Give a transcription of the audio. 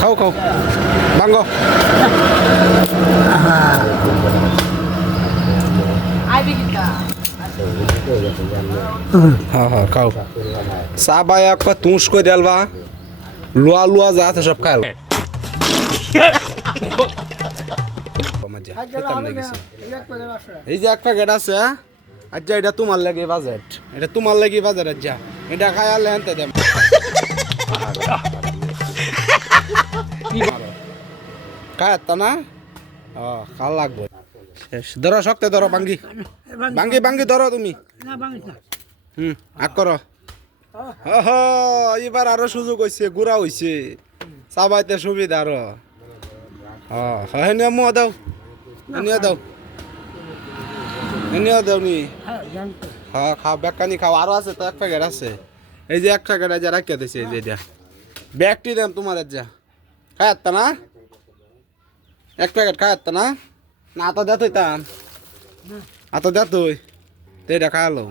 খাও খাও ভাঙ্গো হ্যাঁ হ্যাঁ খাও চা বাই এক তুষ করে দেলবা লোয়া লোয়া যা আছে সব খাও এই যে এক প্যাকেট আছে আচ্ছা এটা তোমার লাগে বাজেট এটা তোমার লাগে বাজার আচ্ছা এটা খাই আনলে আনতে দেব খায় না ও খাল লাগবে ধরো শক্তে ধরো বাঙ্গি বাঙ্গি বাঙ্গি ধরো তুমি আগ করো এবার আরো সুযোগ হয়েছে গুড়া হয়েছে চাবাইতে সুবিধা আরো হ্যাঁ নিয়ে দাও নিয়ে দাও নিয়ে দাও নি হ্যাঁ খাও ব্যাগকানি খাও আরো আছে তো এক প্যাকেট আছে এই যে এক প্যাকেট যা রাখিয়ে দিয়েছে এই যে এটা ব্যাগটি দেন তোমার যা খায় না এক প্যাকেট খায় না না আতা দেতই তান আতা দেতই তো এটা খাওয়ালো